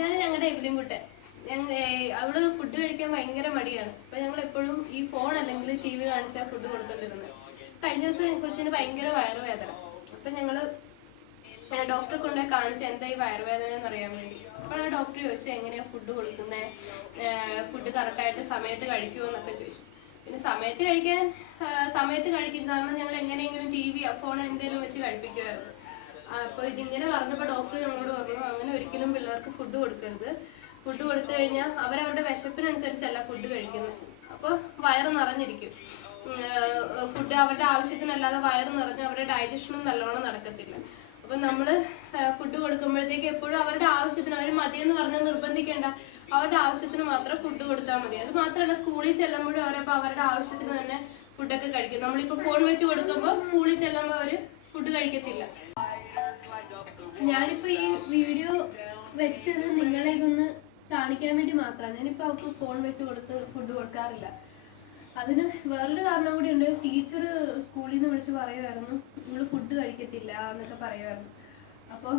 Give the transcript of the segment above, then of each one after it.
ഇതാണ് ഞങ്ങളുടെ എബിലിൻകുട്ടൻ. അവള് ഫുഡ് കഴിക്കാൻ ഭയങ്കര മടിയാണ്. അപ്പൊ ഞങ്ങൾ എപ്പോഴും ഈ ഫോൺ അല്ലെങ്കിൽ TV കാണിച്ചാൽ ഫുഡ് കൊടുത്തോണ്ടിരുന്നത്. കഴിഞ്ഞ ദിവസം കൊച്ചിന് ഭയങ്കര വയറുവേദന. അപ്പൊ ഞങ്ങള് ഡോക്ടറെ കൊണ്ടുപോയി കാണിച്ച് എന്താ ഈ വയറുവേദന എന്നറിയാൻ വേണ്ടി. അപ്പോഴാണ് ഡോക്ടർ ചോദിച്ചത് എങ്ങനെയാ ഫുഡ് കൊടുക്കുന്നത്, ഫുഡ് കറക്റ്റായിട്ട് സമയത്ത് കഴിക്കുമോ എന്നൊക്കെ ചോദിച്ചു. പിന്നെ സമയത്ത് കഴിക്കും, കാരണം ഞങ്ങൾ എങ്ങനെയെങ്കിലും TV ഫോൺ എന്തെങ്കിലും വെച്ച് കഴിപ്പിക്കുമായിരുന്നു. അപ്പോൾ ഇതിങ്ങനെ പറഞ്ഞപ്പോൾ ഡോക്ടർ ഞങ്ങളോട് പറഞ്ഞു അങ്ങനെ ഒരിക്കലും പിള്ളേർക്ക് ഫുഡ് കൊടുക്കരുത്. ഫുഡ് കൊടുത്തു കഴിഞ്ഞാൽ അവരവരുടെ വിശപ്പിനനുസരിച്ചല്ല ഫുഡ് കഴിക്കുന്നത്. അപ്പോൾ വയറ് നിറഞ്ഞിരിക്കും. ഫുഡ് അവരുടെ ആവശ്യത്തിനല്ലാതെ വയറ് നിറഞ്ഞ് അവരുടെ ഡൈജഷനും നല്ലോണം നടക്കത്തില്ല. അപ്പം നമ്മൾ ഫുഡ് കൊടുക്കുമ്പോഴത്തേക്ക് എപ്പോഴും അവരുടെ ആവശ്യത്തിന്, അവർ മതിയെന്ന് പറഞ്ഞാൽ നിർബന്ധിക്കേണ്ട, അവരുടെ ആവശ്യത്തിന് മാത്രം ഫുഡ് കൊടുത്താൽ മതി. അത് മാത്രമല്ല സ്കൂളിൽ ചെല്ലുമ്പോഴും അവരപ്പോൾ അവരുടെ ആവശ്യത്തിന് തന്നെ ഫുഡൊക്കെ കഴിക്കും. നമ്മളിപ്പോൾ ഫോൺ വെച്ച് കൊടുക്കുമ്പോൾ സ്കൂളിൽ ചെല്ലുമ്പോൾ അവർ ഫുഡ് കഴിക്കത്തില്ല. ഞാനിപ്പോൾ ഈ വീഡിയോ വെച്ചത് നിങ്ങളെ ഇതൊന്ന് കാണിക്കാൻ വേണ്ടി മാത്രമാണ്. ഞാനിപ്പോൾ അവർക്ക് ഫോൺ വെച്ച് കൊടുത്ത് ഫുഡ് കൊടുക്കാറില്ല. അതിന് വേറൊരു കാരണം കൂടി ഉണ്ട്. ടീച്ചർ സ്കൂളിൽ നിന്ന് വിളിച്ച് പറയുമായിരുന്നു നിങ്ങൾ ഫുഡ് കഴിക്കത്തില്ല എന്നൊക്കെ പറയുമായിരുന്നു. അപ്പോൾ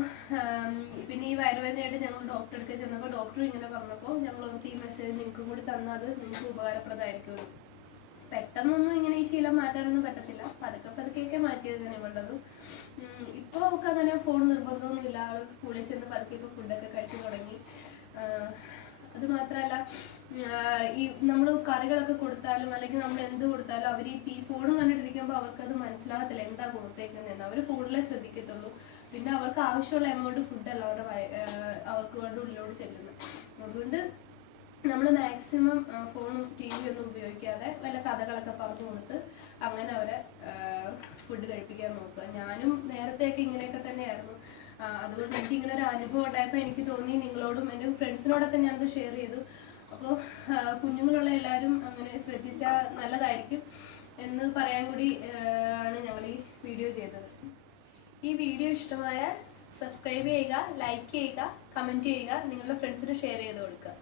പിന്നെ ഈ വയറുവേദനയായിട്ട് ഞങ്ങൾ ഡോക്ടറെ അടുക്കൽ ചെന്നപ്പോൾ ഡോക്ടർ ഇങ്ങനെ പറഞ്ഞപ്പോൾ ഞങ്ങളോർക്ക് ഈ മെസ്സേജ് നിങ്ങൾക്കും കൂടി തന്നാൽ അത് നിങ്ങൾക്ക് ഉപകാരപ്രദമായിരിക്കുള്ളൂ. പെട്ടെന്നൊന്നും ഇങ്ങനെ ഈ ശീലം മാറ്റാനൊന്നും പറ്റത്തില്ല. പതുക്കെ മാറ്റിയത് തന്നെ വേണ്ടത്. ഇപ്പോൾ അവൾക്ക് അങ്ങനെ ഫോൺ നിർബന്ധമൊന്നുമില്ല. അവൾ സ്കൂളിൽ ചെന്ന് പതുക്കെ ഇപ്പോൾ ഫുഡൊക്കെ കഴിച്ചു തുടങ്ങി. അത് മാത്രമല്ല, ഈ നമ്മൾ കറികളൊക്കെ കൊടുത്താലും അല്ലെങ്കിൽ നമ്മൾ എന്ത് കൊടുത്താലും അവർ ഈ ഫോണും കണ്ടിട്ടിരിക്കുമ്പോൾ അവർക്കത് മനസ്സിലാകത്തില്ല എന്താ കൊടുത്തേക്കുന്നതെന്ന്. അവർ ഫോണിലേ ശ്രദ്ധിക്കത്തുള്ളൂ. പിന്നെ അവർക്ക് ആവശ്യമുള്ള എമൗണ്ട് ഫുഡല്ല അവർക്ക് വേണ്ട ഉള്ളിലോട് ചെല്ലുന്നത്. അതുകൊണ്ട് നമ്മൾ മാക്സിമം ഫോണും TV ഒന്നും ഉപയോഗിക്കാതെ വല്ല കഥകളൊക്കെ പറഞ്ഞു കൊടുത്ത് അങ്ങനെ അവരെ ഫുഡ് കഴിപ്പിക്കാൻ നോക്കുക. ഞാനും നേരത്തെയൊക്കെ ഇങ്ങനെയൊക്കെ തന്നെയായിരുന്നു. അതുകൊണ്ട് എനിക്ക് ഇങ്ങനെ ഒരു അനുഭവം ഉണ്ടായപ്പോൾ എനിക്ക് തോന്നി നിങ്ങളോടും എൻ്റെ ഫ്രണ്ട്സിനോടൊക്കെ ഞാനത് ഷെയർ ചെയ്തു. അപ്പോൾ കുഞ്ഞുങ്ങളുള്ള എല്ലാവരും അങ്ങനെ ശ്രദ്ധിച്ചാൽ നല്ലതായിരിക്കും എന്ന് പറയാൻ കൂടി ആണ് ഞങ്ങൾ ഈ വീഡിയോ ചെയ്തത്. ഈ വീഡിയോ ഇഷ്ടമായാൽ സബ്സ്ക്രൈബ് ചെയ്യുക, ലൈക്ക് ചെയ്യുക, കമൻറ്റ് ചെയ്യുക, നിങ്ങളുടെ ഫ്രണ്ട്സിന് ഷെയർ ചെയ്ത് കൊടുക്കുക.